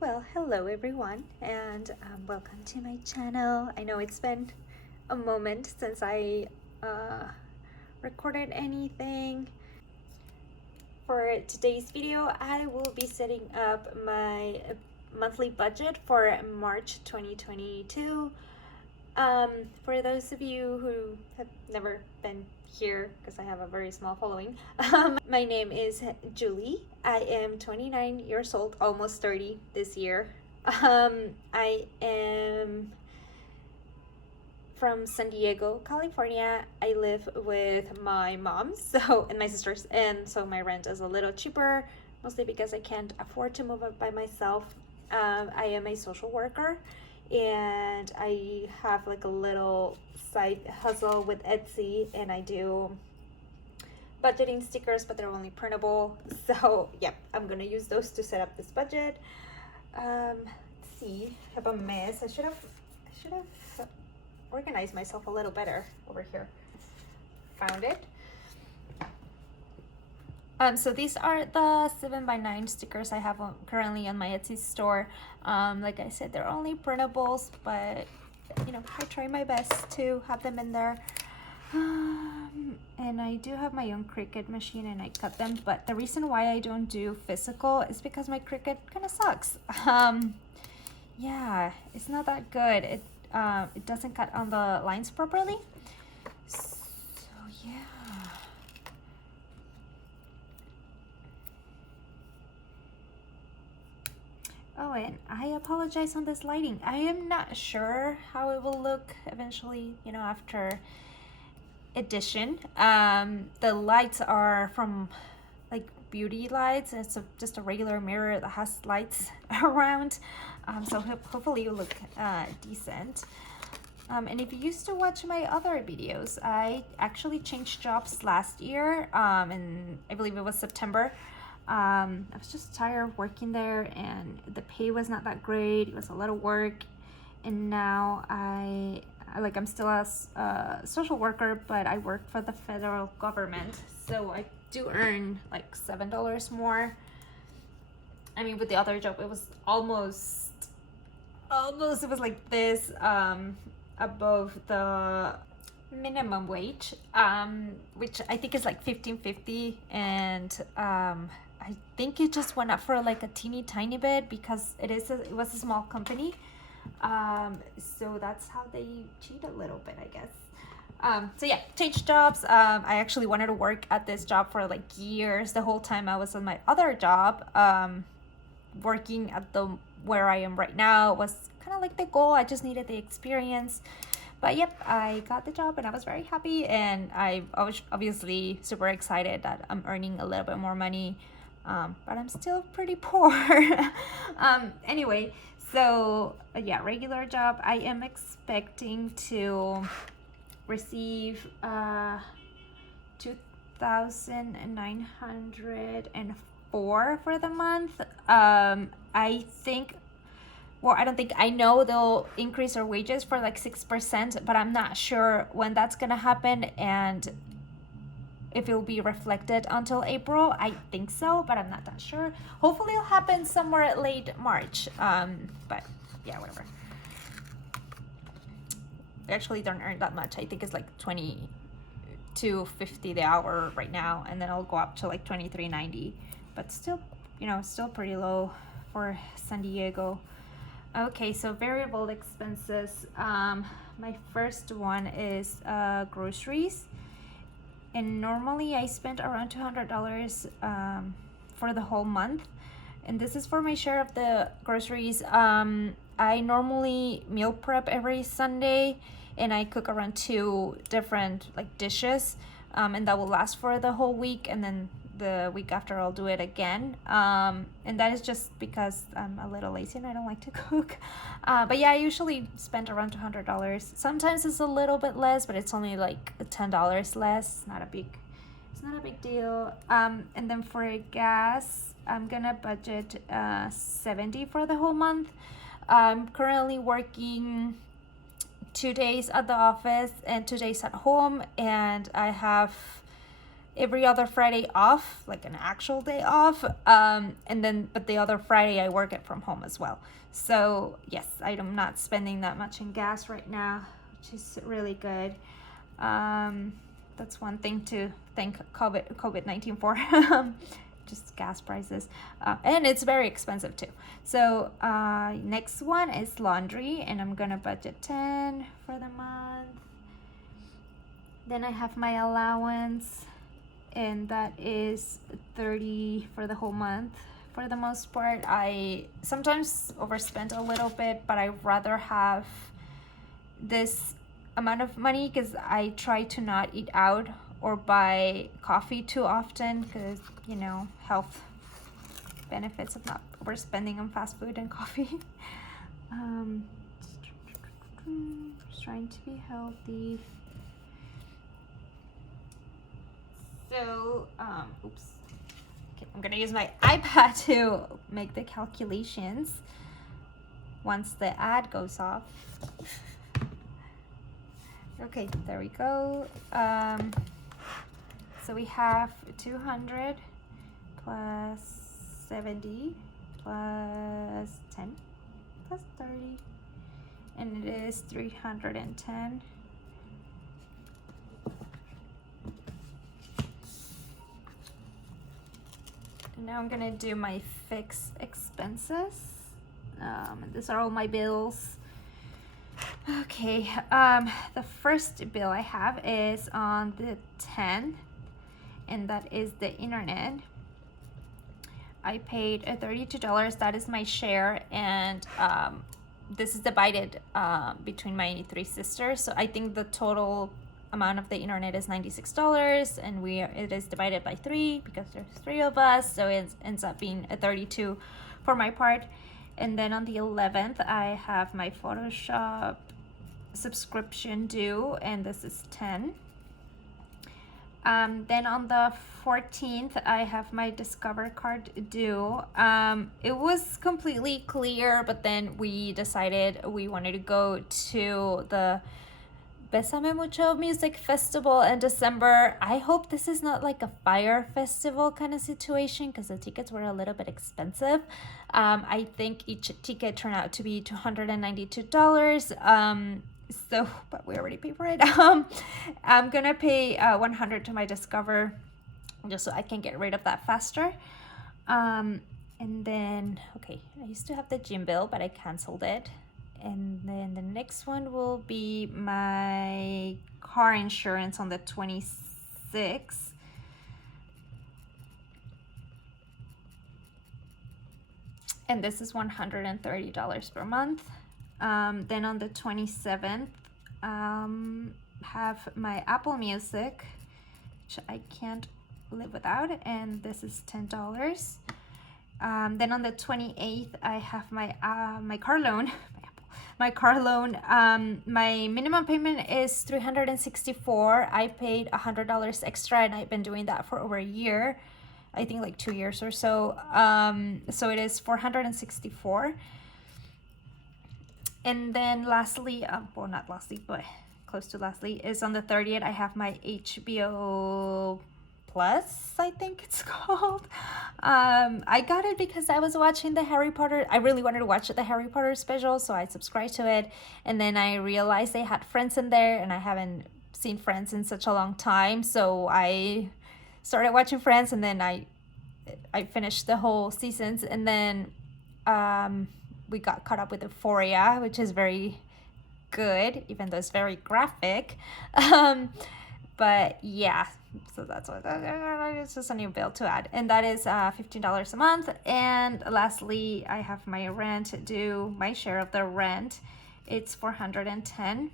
Well, hello everyone, and welcome to my channel. I know it's been a moment since I recorded anything. For today's video, I will be setting up my monthly budget for March 2022. For those of you who have never been here, because I have a very small following, my name is Julie. I am 29 years old, almost 30 this year. I am from San Diego, California. I live with my mom and my sisters, and so my rent is a little cheaper, mostly because I can't afford to move up by myself. I am a social worker, and I have like a little side hustle with Etsy, and I do budgeting stickers, but they're only printable. So yep, I'm gonna use those to set up this budget. Let's see, I have a mess. I should have organized myself a little better over here. Found it. So these are the 7x9 stickers I have currently on my Etsy store. Like I said, they're only printables, but you know, I try my best to have them in there. And I do have my own Cricut machine and I cut them, but the reason why I don't do physical is because my Cricut kind of sucks. Yeah, it's not that good. It doesn't cut on the lines properly. So yeah. Oh, and I apologize on this lighting. I am not sure how it will look eventually, you know, after edition. The lights are from like beauty lights. It's just a regular mirror that has lights around. So hopefully it'll look decent. And if you used to watch my other videos, I actually changed jobs last year, and I believe it was September. I was just tired of working there, and the pay was not that great. It was a lot of work, and now I'm still a social worker, but I work for the federal government, so I do earn like $7 more. I mean, with the other job, it was almost it was like this, above the minimum wage, which I think is like $15.50, and I think it just went up for like a teeny tiny bit because it was a small company. So that's how they cheat a little bit, I guess. So yeah, changed jobs. I actually wanted to work at this job for like years. The whole time I was on my other job, working at where I am right now was kind of like the goal. I just needed the experience. But yep, I got the job and I was very happy, and I was obviously super excited that I'm earning a little bit more money, but I'm still pretty poor. Anyway, so yeah, regular job. I am expecting to receive 2,904 for the month. I think, well, I know they'll increase our wages for like 6%, but I'm not sure when that's gonna happen and if it will be reflected until April. I think so, but I'm not that sure. Hopefully it'll happen somewhere late March. But yeah, whatever. I actually don't earn that much. I think it's like $22.50 the hour right now, and then I'll go up to like $23.90, but still, you know, still pretty low for San Diego. Okay, so variable expenses. My first one is groceries, and normally I spend around $200 for the whole month, and this is for my share of the groceries. I normally meal prep every Sunday, and I cook around 2 different like dishes, and that will last for the whole week, and then the week after I'll do it again, and that is just because I'm a little lazy and I don't like to cook. But yeah, I usually spend around $200. Sometimes it's a little bit less, but it's only like $10 less. It's not a big deal. And then for gas, I'm gonna budget $70 for the whole month. I'm currently working 2 days at the office and 2 days at home, and I have every other Friday off, like an actual day off. And then, but the other Friday I work it from home as well. So yes, I'm not spending that much in gas right now, which is really good. That's one thing to thank COVID-19 for. Just gas prices, and it's very expensive too. So next one is laundry, and I'm gonna budget 10 for the month. Then I have my allowance, and that is 30 for the whole month. For the most part, I sometimes overspend a little bit, but I rather have this amount of money because I try to not eat out or buy coffee too often, because you know, health benefits of not overspending on fast food and coffee. Just trying to be healthy. So oops, okay, I'm gonna use my iPad to make the calculations once the ad goes off. Okay, there we go. So we have 200 plus 70 plus 10 plus 30, and it is 310. And now I'm gonna do my fixed expenses. And these are all my bills. Okay, the first bill I have is on the 10th, and that is the internet. I paid $32. That is my share, and this is divided between my three sisters. So I think the total amount of the internet is $96, and it is divided by 3 because there's 3 of us, so it ends up being a 32 for my part. And then on the 11th, I have my Photoshop subscription due, and this is 10. Then on the 14th, I have my Discover card due. It was completely clear, but then we decided we wanted to go to the Besame Mucho Music Festival in December. I hope this is not like a fire festival kind of situation, because the tickets were a little bit expensive. I think each ticket turned out to be $292. So, but we already paid for it. I'm gonna pay $100 to my Discover just so I can get rid of that faster. And then, okay, I used to have the gym bill, but I canceled it. And then the next one will be my car insurance on the 26th. And this is $130 per month. Then on the 27th, have my Apple Music, which I can't live without, and this is $10. Then on the 28th, I have my my car loan. My car loan, my minimum payment is $364. I paid $100 extra, and I've been doing that for over a year. I think like 2 years or so. So it is $464. And then lastly, well, not lastly, but close to lastly, is on the 30th, I have my HBO Plus, I think it's called. I got it because I was watching the Harry Potter. I really wanted to watch the Harry Potter special, so I subscribed to it. And then I realized they had Friends in there, and I haven't seen Friends in such a long time. So I started watching Friends, and then I finished the whole seasons. And then we got caught up with Euphoria, which is very good, even though it's very graphic. But yeah, so that's what it's just a new bill to add, and that is $15 a month. And lastly, I have my rent due, my share of the rent. It's $410, and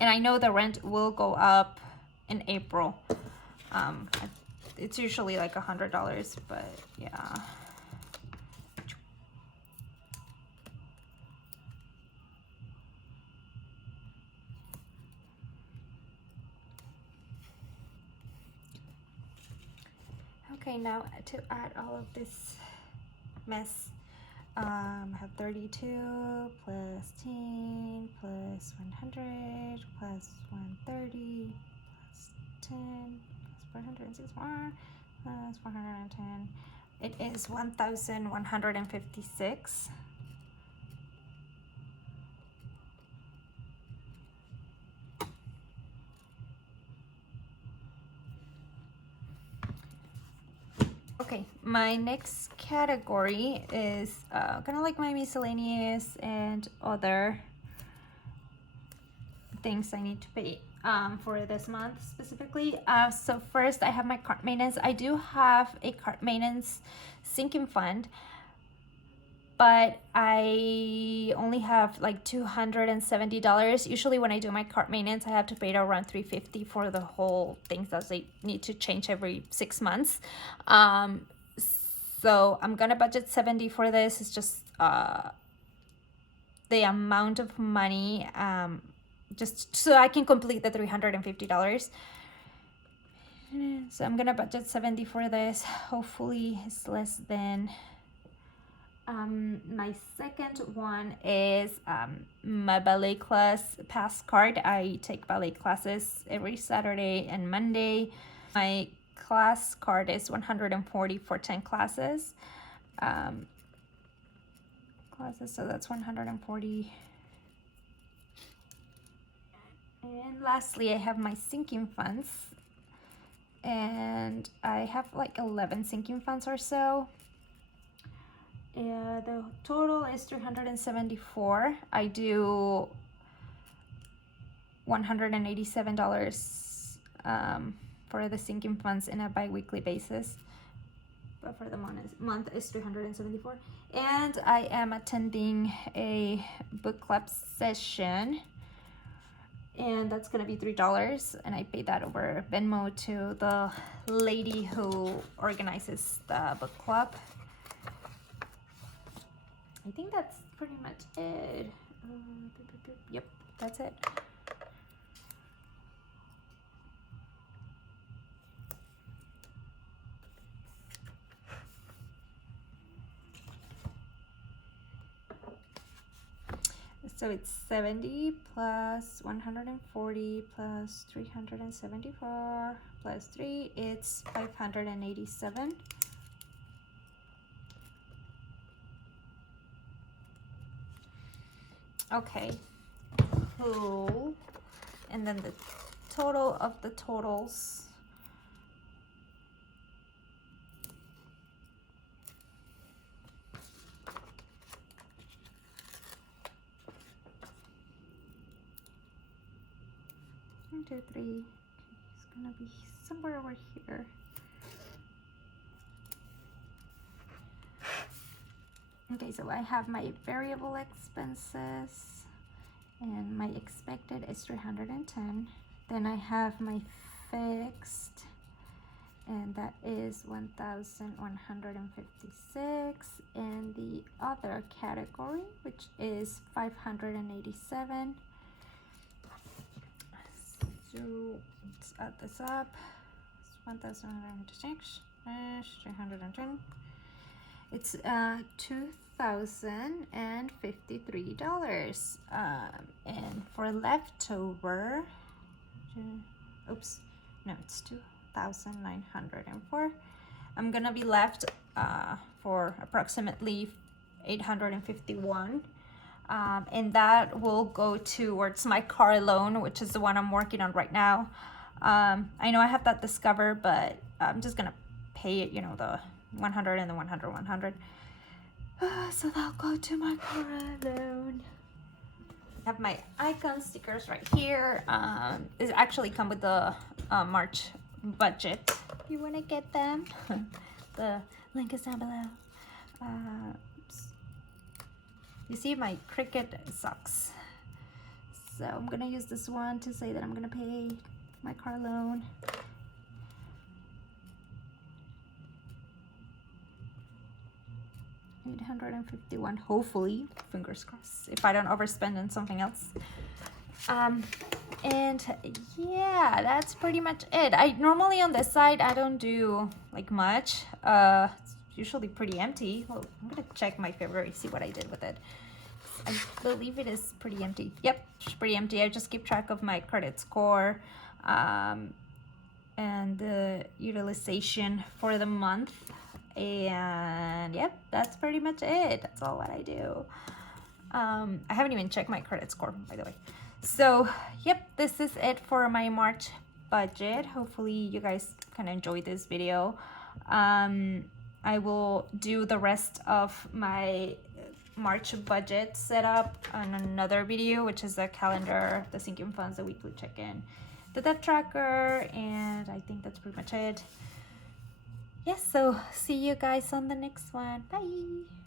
I know the rent will go up in April. It's usually like $100, but yeah. Okay, now to add all of this mess, I have 32 plus 10 plus 100 plus 130 plus 10 464 plus 410. It is 1,156. Okay, my next category is kind of like my miscellaneous and other things I need to pay for this month specifically. So first I have my cart maintenance. I do have a cart maintenance sinking fund, but I only have like $270. Usually when I do my cart maintenance, I have to pay it around $350 for the whole thing that they need to change every 6 months. So I'm gonna budget $70 for this. It's just the amount of money, just so I can complete the $350. So I'm gonna budget $70 for this. Hopefully it's less than. My second one is my ballet class pass card. I take ballet classes every Saturday and Monday. My class card is $140 for 10 classes. So that's $140. And lastly, I have my sinking funds, and I have like 11 sinking funds or so. The total is $374. I do $187 for the sinking funds in a bi-weekly basis, but for the month is $374. And I am attending a book club session, and that's gonna be $3, and I paid that over Venmo to the lady who organizes the book club. I think that's pretty much it. Yep, that's it. So it's 70 plus 140 plus 374 plus 3, it's 587. Okay, cool. And then the total of the totals. One, two, three. It's gonna be somewhere over here. Okay, so I have my variable expenses, and my expected is 310. Then I have my fixed, and that is 1,156. And the other category, which is 587. So let's add this up. It's 1,156 - 310. It's $2,053. And for leftover, oops, no, it's 2,904. I'm gonna be left for approximately 851. And that will go towards my car loan, which is the one I'm working on right now. I know I have that Discover, but I'm just gonna pay it, you know, the 100 and the 100. So that'll go to my car loan. I have my icon stickers right here. It actually come with the March budget. If you want to get them, the link is down below. You see, my Cricut sucks, so I'm gonna use this one to say that I'm gonna pay my car loan. $851, hopefully, fingers crossed, if I don't overspend on something else. And yeah, that's pretty much it. I normally on this side I don't do like much. It's usually pretty empty. Well, I'm gonna check my February, see what I did with it. I believe it is pretty empty. Yep, it's pretty empty. I just keep track of my credit score, and and the utilization for the month. And yep, that's pretty much it. That's all what I do. I haven't even checked my credit score, by the way. So yep, this is it for my March budget. Hopefully you guys kind of enjoyed this video. I will do the rest of my March budget setup on another video, which is the calendar, the sinking funds, the weekly check-in, the debt tracker, and I think that's pretty much it. Yes, so see you guys on the next one. Bye.